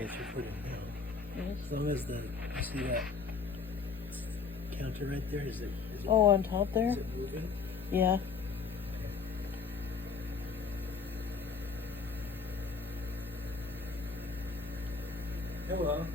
chance you put them down. Yes. As long as you see that counter right there, is it Oh, on top there? is it moving? Yeah. Hello.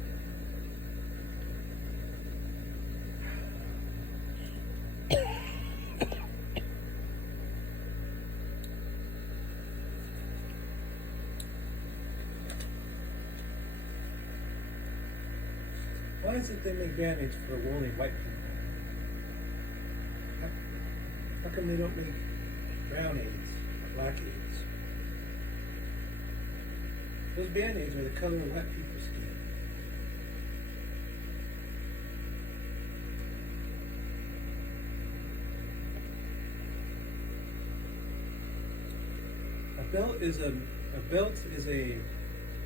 Why is it they make band-aids for only white people? How come they don't make brown AIDS or black AIDS? Those band-aids are the color of white people's skin. A belt is a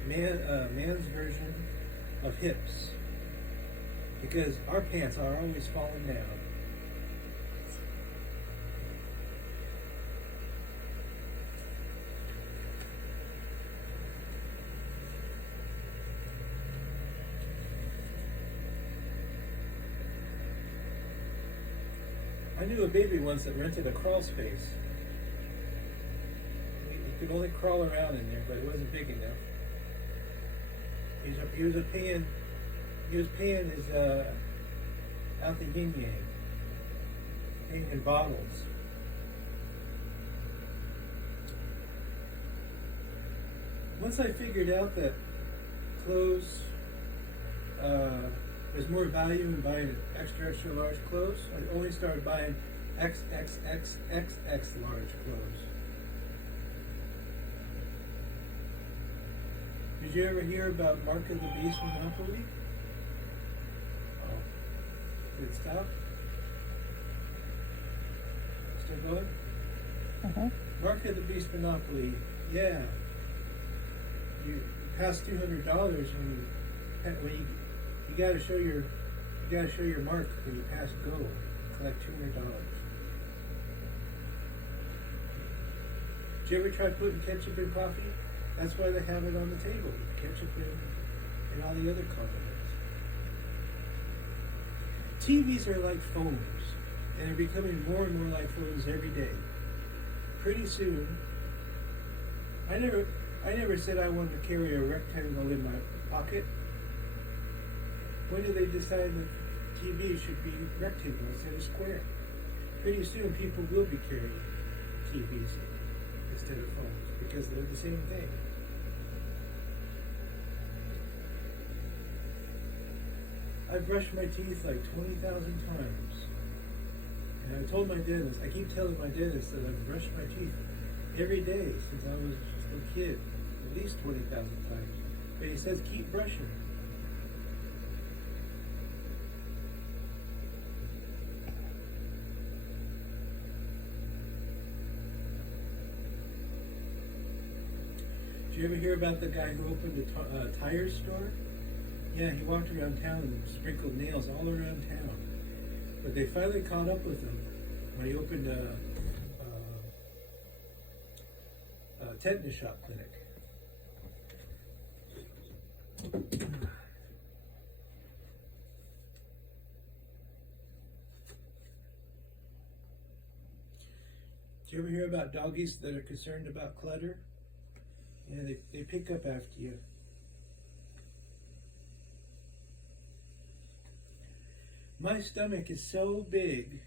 man's version of hips, because our pants are always falling down. I knew a baby once that rented a crawl space. He could only crawl around in there, but it wasn't big enough. He was paying his out the yin yang, paying in bottles. Once I figured out that clothes, there's more value in buying extra large clothes, I only started buying XXXXX large clothes. Did you ever hear about Mark of the Beast Monopoly? Oh, did it stop? Still going? Mark of the Beast Monopoly, yeah. You pass $200 when you gotta show your mark when you pass go. Collect $200. Did you ever try putting ketchup in coffee? That's why they have it on the table. Ketchup and all the other condiments. TVs are like phones, and they're becoming more and more like phones every day. Pretty soon, I never said I wanted to carry a rectangle in my pocket. When did they decide that TV should be rectangle instead of square? Pretty soon people will be carrying TVs instead of phones because they're the same thing. I've brushed my teeth like 20,000 times. And I told my dentist, I keep telling my dentist that I've brushed my teeth every day since I was a kid, at least 20,000 times. But he says, keep brushing. Did you ever hear about the guy who opened a tire store? Yeah, he walked around town and sprinkled nails all around town. But they finally caught up with him when he opened a tetanus shot clinic. Did you ever hear about doggies that are concerned about clutter? Yeah, they pick up after you. My stomach is so big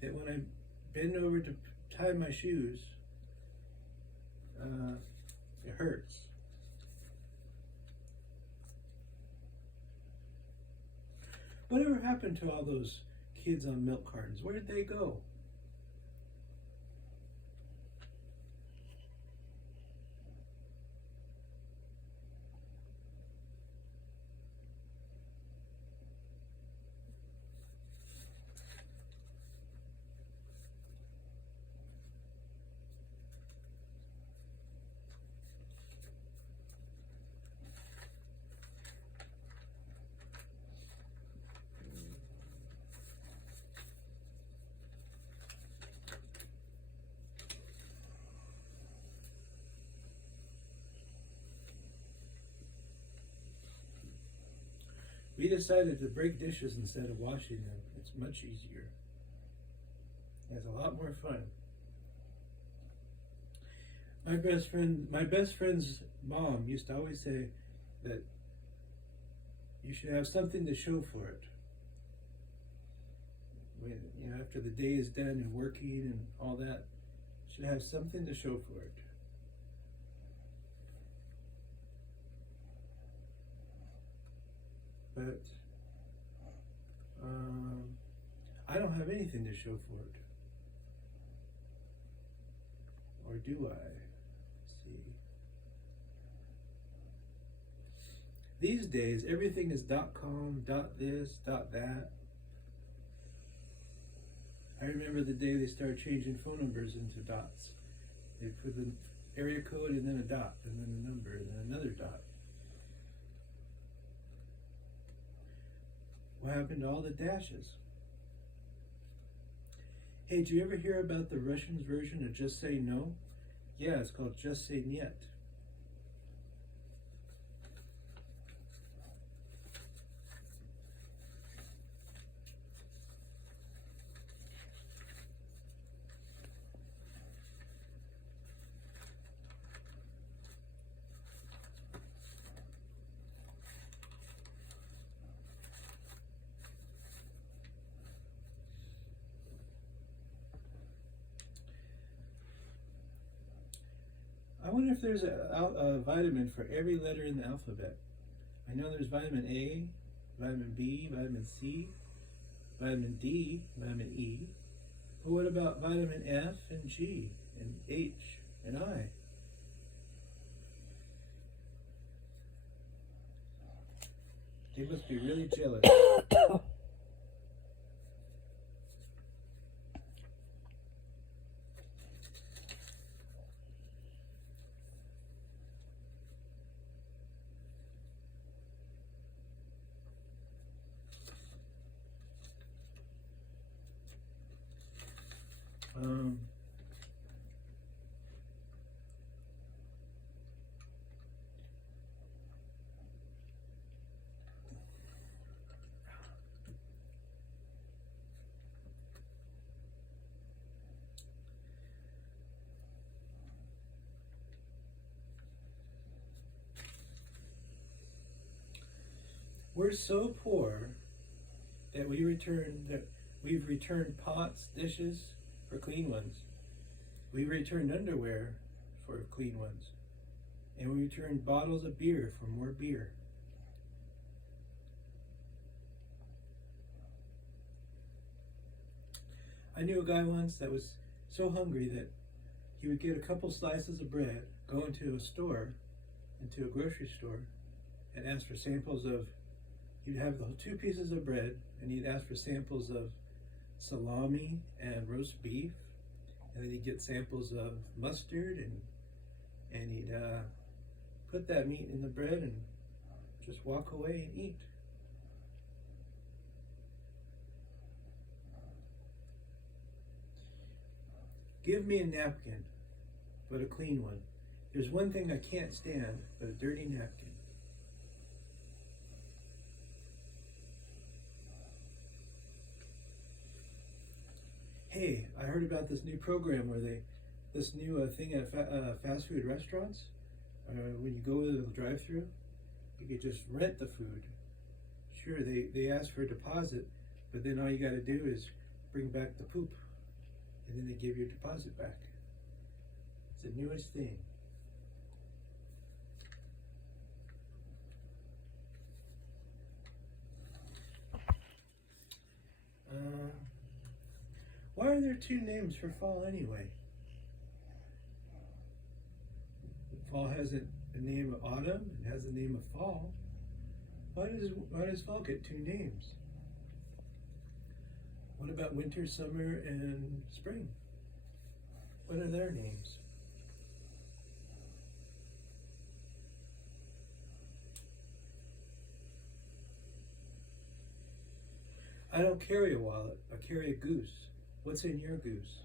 that when I bend over to tie my shoes, it hurts. Whatever happened to all those kids on milk cartons? Where did they go? We decided to break dishes instead of washing them. It's much easier. It's a lot more fun. My best friend's mom used to always say that you should have something to show for it. When, after the day is done and working and all that, you should have something to show for it. But I don't have anything to show for it. Or do I? Let's see. These days, everything is .com, .this, .that. I remember the day they started changing phone numbers into dots. They put the area code and then a dot, and then a number, and then another dot. What happened to all the dashes? Hey, did you ever hear about the Russians' version of Just Say No? Yeah, it's called Just Say Niet. I wonder if there's a vitamin for every letter in the alphabet. I know there's vitamin A, vitamin B, vitamin C, vitamin D, vitamin E. But what about vitamin F and G and H and I? They must be really jealous. We're so poor that we've returned pots, dishes for clean ones. We returned underwear for clean ones. And we returned bottles of beer for more beer. I knew a guy once that was so hungry that he would get a couple slices of bread, go into a grocery store, and ask for samples of, he'd have the 2 pieces of bread, and he'd ask for samples of salami and roast beef, and then he'd get samples of mustard, and he'd put that meat in the bread and just walk away and eat. Give me a napkin, but a clean one. There's one thing I can't stand, but a dirty napkin. Hey, I heard about this new program where this new thing at fast food restaurants. When you go to the drive-thru, you could just rent the food. Sure, they ask for a deposit, but then all you got to do is bring back the poop, and then they give your deposit back. It's the newest thing. Why are there 2 names for fall anyway? Fall has a name of autumn, it has a name of fall. Why does fall get 2 names? What about winter, summer, and spring? What are their names? I don't carry a wallet, I carry a goose. What's in your goose?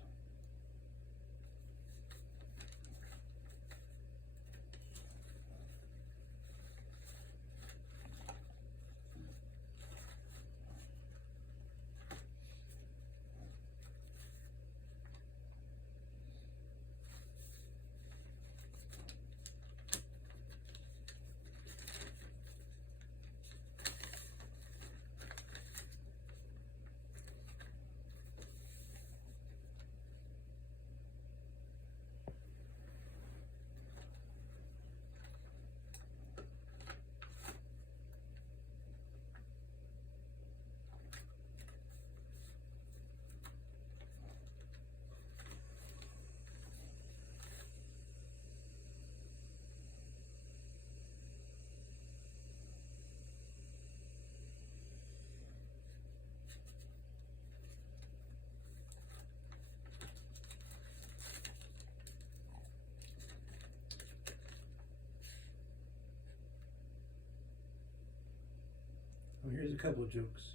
Well, here's a couple of jokes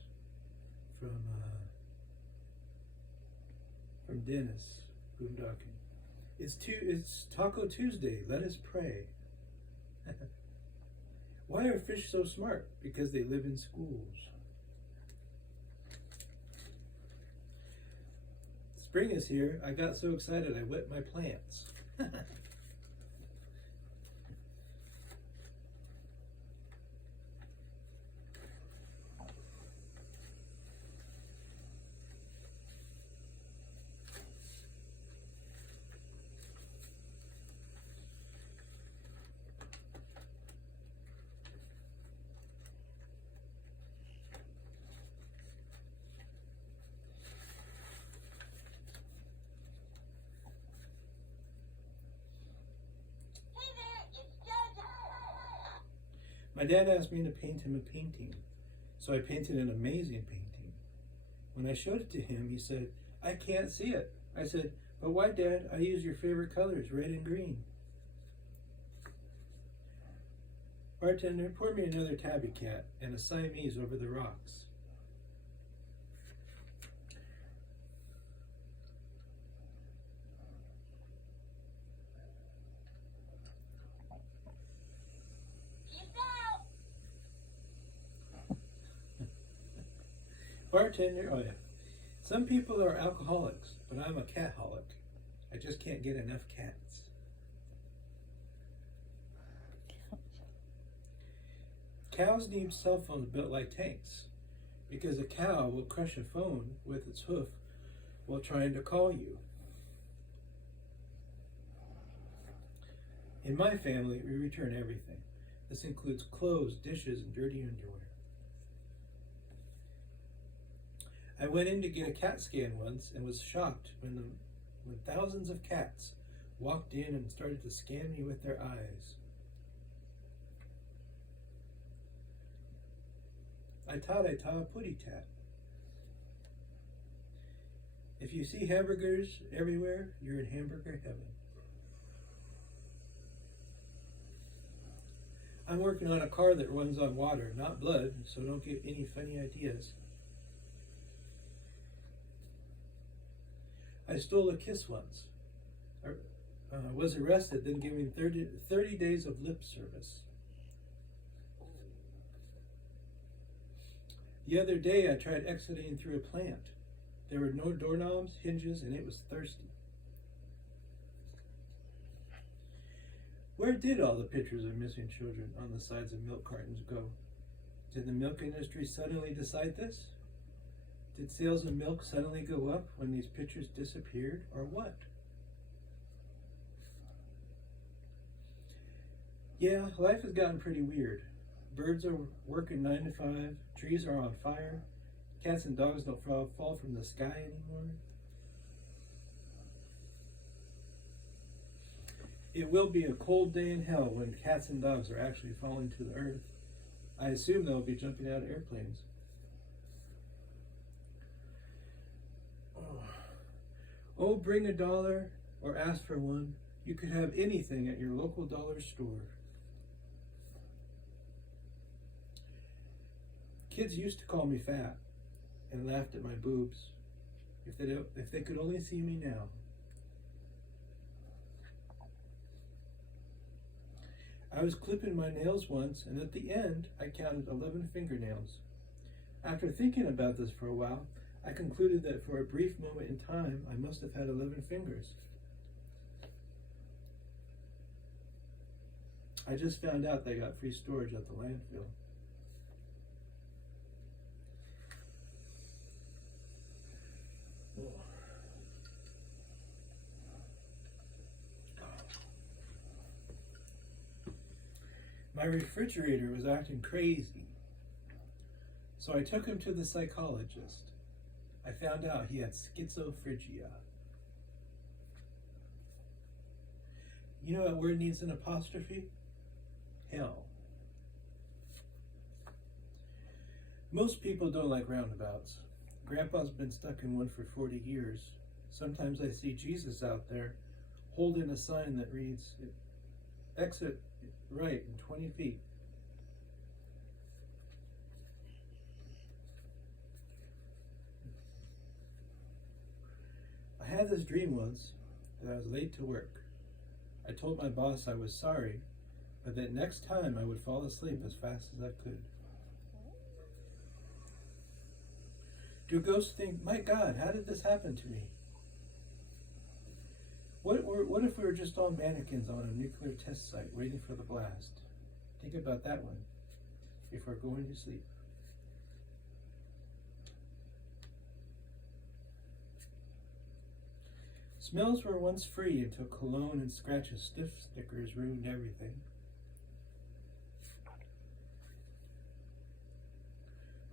from Dennis Boondocking. It's Taco Tuesday. Let us pray. Why are fish so smart? Because they live in schools. Spring is here. I got so excited I wet my plants. My dad asked me to paint him a painting, so I painted an amazing painting. When I showed it to him, he said, "I can't see it." I said, "But why, Dad? I use your favorite colors, red and green." Bartender, pour me another tabby cat and a Siamese over the rocks. Bartender, oh yeah. Some people are alcoholics, but I'm a cat-holic. I just can't get enough cats. Cows need cell phones built like tanks, because a cow will crush a phone with its hoof while trying to call you. In my family, we return everything. This includes clothes, dishes, and dirty underwear. I went in to get a cat scan once and was shocked when thousands of cats walked in and started to scan me with their eyes. I ta putty tat. If you see hamburgers everywhere, you're in hamburger heaven. I'm working on a car that runs on water, not blood, so don't get any funny ideas. I stole a kiss once. I was arrested, then given 30 days of lip service. The other day, I tried exiting through a plant. There were no doorknobs, hinges, and it was thirsty. Where did all the pictures of missing children on the sides of milk cartons go? Did the milk industry suddenly decide this? Did sales of milk suddenly go up when these pictures disappeared, or what? Yeah, life has gotten pretty weird. Birds are working 9 to 5, trees are on fire, cats and dogs don't fall from the sky anymore. It will be a cold day in hell when cats and dogs are actually falling to the earth. I assume they'll be jumping out of airplanes. Oh, bring $1 or ask for one. You could have anything at your local dollar store. Kids used to call me fat and laughed at my boobs. If they could only see me now. I was clipping my nails once, and at the end, I counted 11 fingernails. After thinking about this for a while, I concluded that for a brief moment in time, I must have had 11 fingers. I just found out they got free storage at the landfill. My refrigerator was acting crazy, so I took him to the psychologist. I found out he had schizophrenia. You know what word needs an apostrophe? Hell. Most people don't like roundabouts. Grandpa's been stuck in one for 40 years. Sometimes I see Jesus out there holding a sign that reads, "Exit right in 20 feet. I had this dream once that I was late to work. I told my boss I was sorry, but that next time I would fall asleep as fast as I could. Do ghosts think, my God, how did this happen to me? What if we were just all mannequins on a nuclear test site waiting for the blast? Think about that one before going to sleep. Smells were once free until cologne and scratches stiff stickers ruined everything.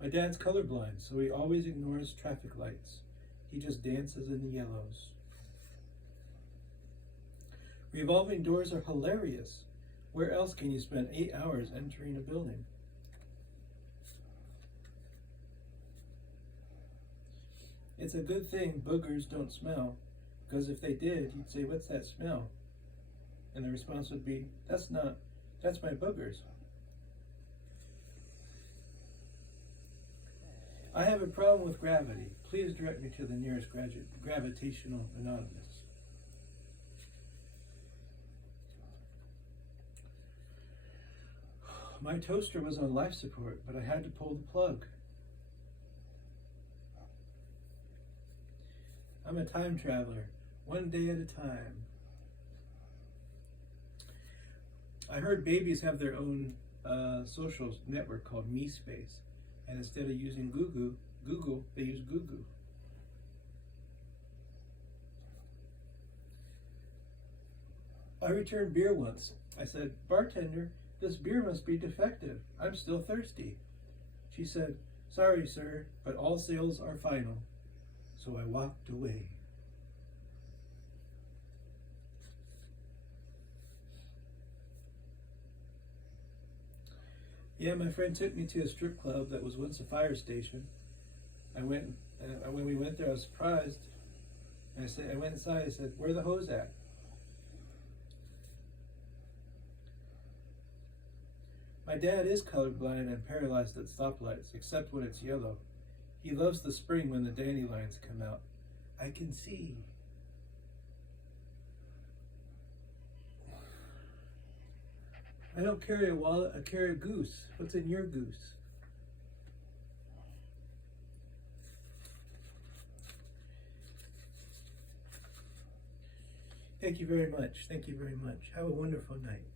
My dad's colorblind, so he always ignores traffic lights. He just dances in the yellows. Revolving doors are hilarious. Where else can you spend 8 hours entering a building? It's a good thing boogers don't smell, because if they did, you'd say, what's that smell? And the response would be, that's my boogers. I have a problem with gravity. Please direct me to the nearest gravitational anonymous. My toaster was on life support, but I had to pull the plug. I'm a time traveler, one day at a time. I heard babies have their own social network called MeSpace. And instead of using Google, they use Goo Goo. I returned beer once. I said, bartender, this beer must be defective. I'm still thirsty. She said, sorry, sir, but all sales are final. So I walked away. Yeah, my friend took me to a strip club that was once a fire station. When we went there, I was surprised. I went inside, I said, where the hose at? My dad is colorblind and paralyzed at stoplights, except when it's yellow. He loves the spring when the dandelions come out. I can see. I don't carry a wallet, I carry a goose. What's in your goose? Thank you very much. Thank you very much. Have a wonderful night.